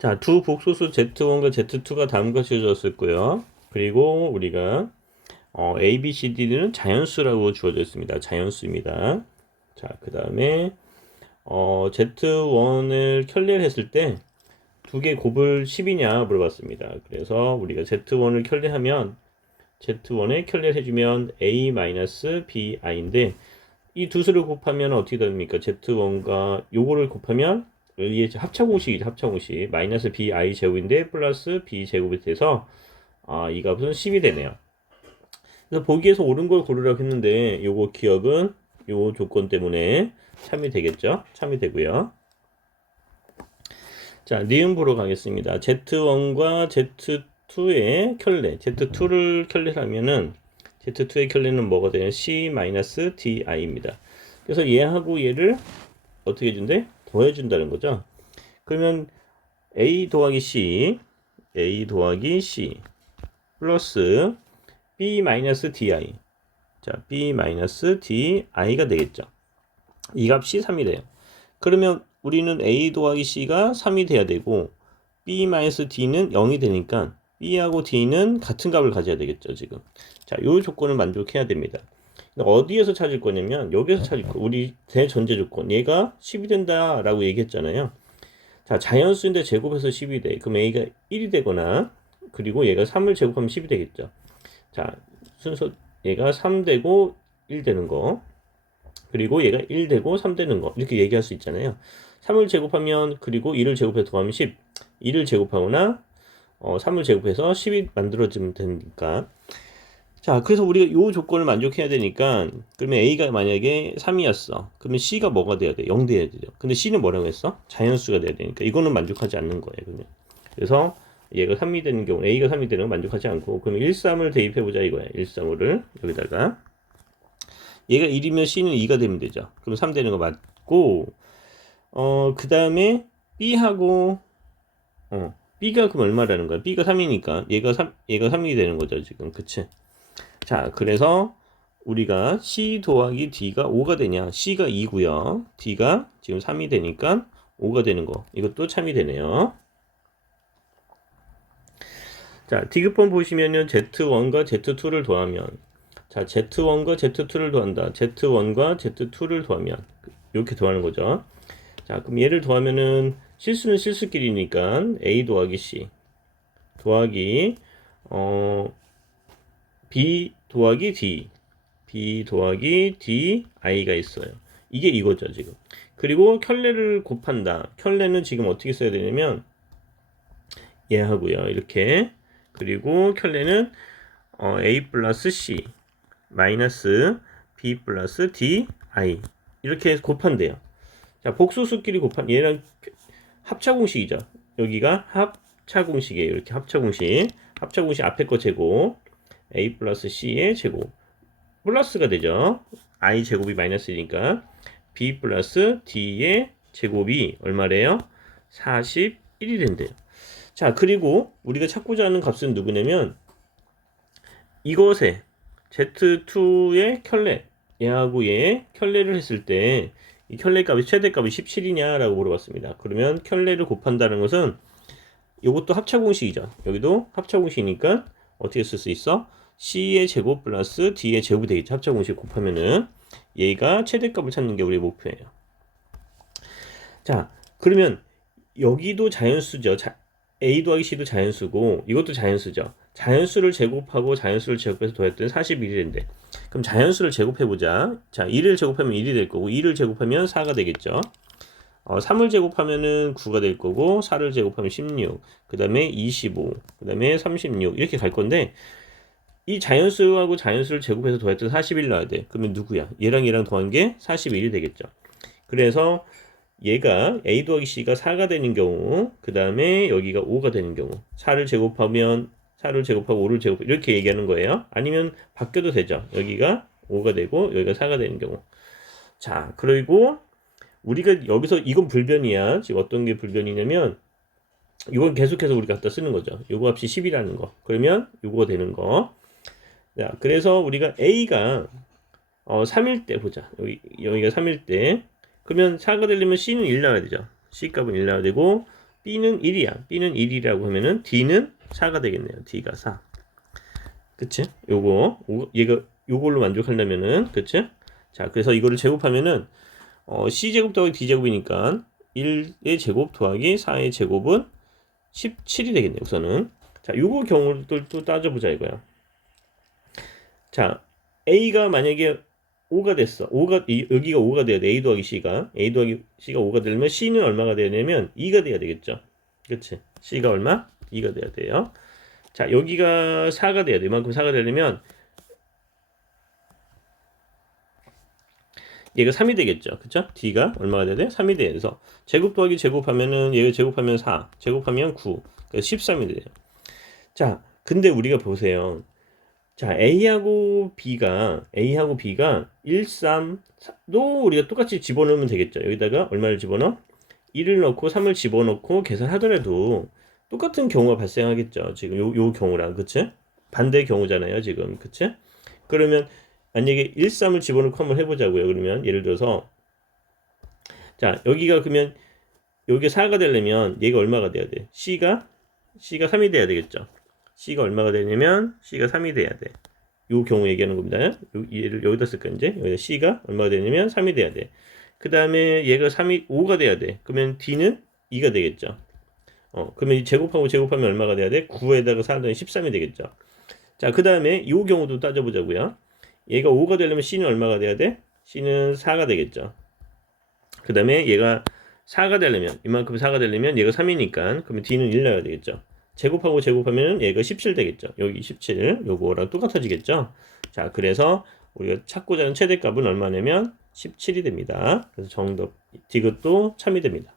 자, 두 복소수 Z1과 Z2가 다음과 주어졌었고요. 그리고 우리가 A, B, C, D는 자연수라고 주어져 있습니다. 자연수입니다. 자, 그 다음에 Z1을 켤레를 했을 때 두 개 곱을 10이냐 물어봤습니다. 그래서 우리가 Z1을 켤레하면 Z1에 켤레를 해주면 A-BI인데 이 두 수를 곱하면 어떻게 됩니까? Z1과 요거를 곱하면 이게 합차공식이죠. 합차공식. 마이너스 BI 제곱인데 플러스 B 제곱이 돼서 이 값은 10이 되네요. 그래서 보기에서 옳은 걸 고르라고 했는데 요거 기억은 요 조건 때문에 참이 되겠죠. 참이 되고요. 자, 니은 보러 가겠습니다. Z1과 Z2의 켤레. Z2를 켤레하면은 Z2의 켤레는 뭐가 되냐? C-DI입니다. 그래서 얘하고 얘를 어떻게 해준대? 더해준다는 거죠. 그러면 A 더하기 C 플러스 B-DI. 자, B-DI가 되겠죠. 이 값이 3이래요. 그러면 우리는 A 더하기 C가 3이 돼야 되고 B-D는 0이 되니까 B하고 D는 같은 값을 가져야 되겠죠, 지금. 자, 요 조건을 만족해야 됩니다. 어디에서 찾을 거냐면 여기서 찾을 거. 우리 대전제 조건. 얘가 10이 된다라고 얘기했잖아요. 자, 자연수인데 제곱해서 10이 돼. 그럼 A가 1이 되거나 그리고 얘가 3을 제곱하면 10이 되겠죠. 자, 순서 얘가 3 되고 1 되는 거. 그리고 얘가 1 되고 3 되는 거. 이렇게 얘기할 수 있잖아요. 3을 제곱하면 그리고 1을 제곱해서 더하면 10. 1을 제곱하거나 3을 제곱해서 10이 만들어지면 되니까. 자, 그래서 우리가 요 조건을 만족해야 되니까 그러면 A가 만약에 3이었어. 그러면 C가 뭐가 돼야 돼? 0 돼야 되죠. 근데 C는 뭐라고 했어? 자연수가 돼야 되니까 이거는 만족하지 않는 거예요. 그러면. 그래서 얘가 3이 되는 경우 A가 3이 되는 건 만족하지 않고 그러면 1, 3을 대입해 보자 이거야. 1, 3을 여기다가 얘가 1이면 C는 2가 되면 되죠. 그럼 3 되는 거 맞고 그 다음에 B하고 B가 그럼 얼마라는 거야? B가 3이니까 얘가 3이 되는 거죠, 지금. 그치? 자, 그래서 우리가 C 더하기 D가 5가 되냐? C가 2고요. D가 지금 3이 되니까 5가 되는 거. 이것도 참이 되네요. 자, 디귿번 보시면은 Z1과 Z2를 더하면 자, Z1과 Z2를 더한다. Z1과 Z2를 더하면 이렇게 더하는 거죠. 자, 그럼 얘를 더하면은 실수는 실수끼리니까 A 더하기 C 더하기 B 더하기 D I가 있어요. 이게 이거죠, 지금. 그리고 켤레를 곱한다. 켤레는 지금 어떻게 써야 되냐면 얘하고요. 이렇게. 그리고 켤레는 A 플러스 C 마이너스 B 플러스 D I 이렇게 곱한대요. 자, 복소수끼리 곱한 얘랑 합차공식이죠. 여기가 합차공식이에요. 이렇게 합차공식. 합차공식 앞에 거 제곱 A 플러스 C의 제곱 플러스가 되죠. I 제곱이 마이너스니까 B 플러스 D의 제곱이 얼마래요? 41이 된대요. 자, 그리고 우리가 찾고자 하는 값은 누구냐면 이것에 Z2의 켤레 얘하고 얘 켤레를 했을 때 이 켤레 값이 최대값이 17이냐라고 물어봤습니다. 그러면 켤레를 곱한다는 것은 이것도 합차공식이죠. 여기도 합차공식이니까 어떻게 쓸 수 있어? C의 제곱 플러스 D의 제곱이 되겠죠. 합차공식 곱하면은 얘가 최대값을 찾는 게 우리의 목표예요. 자, 그러면 여기도 자연수죠. A 더하기 C도 자연수고 이것도 자연수죠. 자연수를 제곱하고 자연수를 제곱해서 더했더니 41인데 그럼 자연수를 제곱해보자. 자, 1을 제곱하면 1이 될 거고 2를 제곱하면 4가 되겠죠. 3을 제곱하면은 9가 될 거고 4를 제곱하면 16, 그 다음에 25, 그 다음에 36 이렇게 갈 건데 이 자연수하고 자연수를 제곱해서 더했더니 41 나와야 돼. 그러면 누구야? 얘랑 얘랑 더한 게 41이 되겠죠. 그래서 얘가 A 더하기 C가 4가 되는 경우 그 다음에 여기가 5가 되는 경우 4를 제곱하면 4를 제곱하고 5를 제곱 이렇게 얘기하는 거예요. 아니면 바뀌어도 되죠. 여기가 5가 되고 여기가 4가 되는 경우. 자, 그리고 우리가 여기서 이건 불변이야. 지금 어떤 게 불변이냐면 이건 계속해서 우리가 갖다 쓰는 거죠. 요거 값이 10이라는 거. 그러면 요거 되는 거. 자, 그래서 우리가 A가 3일 때 보자. 여기가 3일 때 그러면 4가 되려면 C는 1 나와야 되죠. C 값은 1 나와야 되고 B는 1이야. B는 1이라고 하면은 D는 4가 되겠네요. D가 4. 그치? 얘가 요걸로 만족하려면은, 그치? 자, 그래서 이거를 제곱하면은, C제곱 더하기 D제곱이니까 1의 제곱 더하기 4의 제곱은 17이 되겠네요. 우선은. 자, 요거 경우를 또 따져보자 이거야. 자, A가 만약에 5가 됐어. 여기가 5가 돼야 돼. A 더하기 C가 5가 되려면 C는 얼마가 돼야 되냐면 2가 돼야 되겠죠. 그치? C가 얼마? 2가 돼야 돼요. 자, 여기가 4가 돼야 돼. 이만큼 4가 되려면 얘가 3이 되겠죠. 그쵸? D가 얼마가 돼야 돼? 3이 돼서 제곱 더하기 제곱하면은 얘가 제곱하면 4, 제곱하면 9, 그래서 13이 돼요. 자, 근데 우리가 보세요. 자, A하고 B가 1, 3도 우리가 똑같이 집어넣으면 되겠죠. 여기다가 얼마를 집어넣어? 1을 넣고 3을 집어넣고 계산하더라도 똑같은 경우가 발생하겠죠. 지금 요 경우랑, 그치? 반대 경우잖아요, 지금. 그치? 그러면 만약에 1, 3을 집어넣고 한번 해보자고요. 그러면 예를 들어서 자, 그러면 여기가 4가 되려면 얘가 얼마가 돼야 돼? C가 3이 돼야 되겠죠. C가 얼마가 되냐면 C가 3이 돼야 돼. 요 경우 얘기하는 겁니다. 얘를 여기다 쓸까 이제? 여기다 C가 얼마가 되냐면 3이 돼야 돼. 그 다음에 얘가 5가 돼야 돼. 그러면 D는 2가 되겠죠. 그러면 제곱하면 얼마가 돼야 돼? 9에다가 4더니 13이 되겠죠. 자, 그 다음에 요 경우도 따져보자고요. 얘가 5가 되려면 C는 얼마가 돼야 돼? C는 4가 되겠죠. 그 다음에 얘가 4가 되려면 이만큼 4가 되려면 얘가 3이니까 그러면 D는 1 넣어야 되겠죠. 제곱하면 얘가 17 되겠죠. 여기 17 요거랑 똑같아지겠죠. 자, 그래서 우리가 찾고자 하는 최대값은 얼마냐면 17이 됩니다. 그래서 정답 디귿도 참이 됩니다.